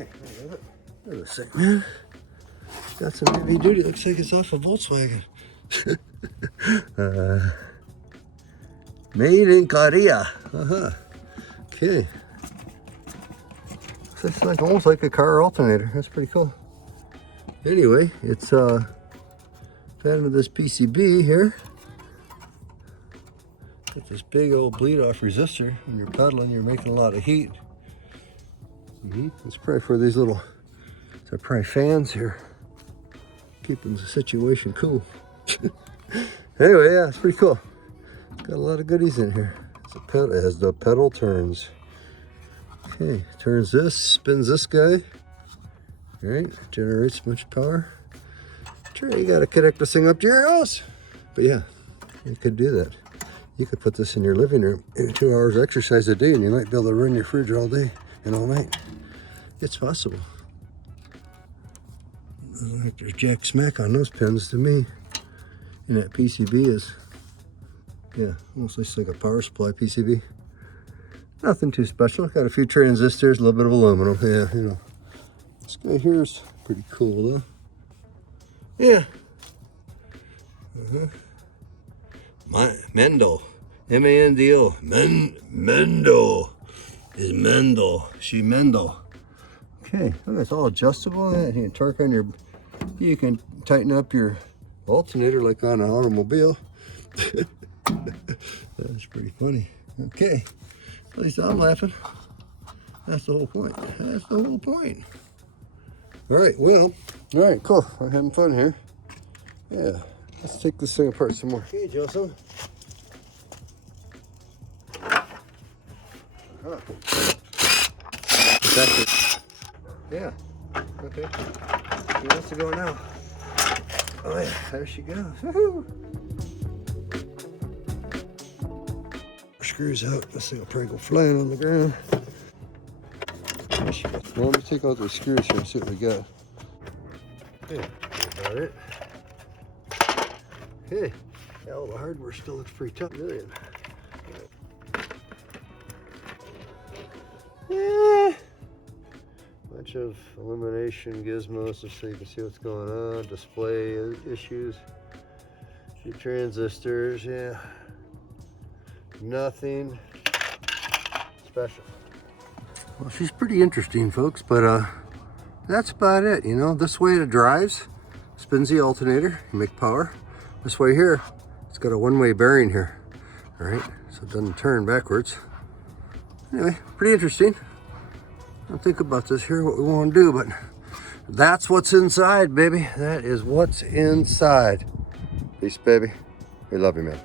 Okay, wait a sec, man. Got some heavy duty. Looks like it's off a Volkswagen. Made in Korea. Okay. Looks like almost like a car alternator. That's pretty cool. Anyway, it's fed with this PCB here. Got this big old bleed off resistor. When you're pedaling, you're making a lot of heat. It's probably for these little, they're probably fans here, keeping the situation cool. Anyway, yeah, it's pretty cool. Got a lot of goodies in here. It's a pedal, it has the pedal turns. Okay, turns this, spins this guy. All right, generates a bunch of power. Sure, you gotta connect this thing up to your house. But yeah, you could do that. You could put this in your living room in 2 hours exercise a day and you might be able to run your fridge all day and all night. It's possible. Doesn't like there's jack smack on those pins to me. And that PCB is, yeah, almost looks like a power supply PCB. Nothing too special. Got a few transistors, a little bit of aluminum. Yeah, you know. This guy here is pretty cool though. Yeah. Mendel. M-A-N-D-O. Mendel. Is Mendel. She Mendel. Okay, look, it's all adjustable. You can torque on your, you can tighten up your alternator like on an automobile. That's pretty funny. Okay, at least I'm laughing. That's the whole point. That's the whole point. All right, well, all right, cool. I'm having fun here. Yeah, let's take this thing apart some more. Okay, Joseph. Yeah. Okay. She wants to go now. Oh yeah, there she goes. Woohoo! Screws out. This thing will probably go flying on the ground. There she goes. Well, let me take out those screws here and see what we got. Okay, that's about it. Okay. Yeah, all the hardware still looks pretty tough. Million. Yeah. Bunch of illumination gizmos so you can see what's going on. Display issues. Few transistors, yeah. Nothing special. Well, she's pretty interesting, folks, but that's about it, you know. This way it drives, spins the alternator, you make power. This way here, it's got a one-way bearing here. All right, so it doesn't turn backwards. Anyway, pretty interesting. I'll think about this here, what we want to do, but that's what's inside, baby. That is what's inside. Peace, baby. We love you, man.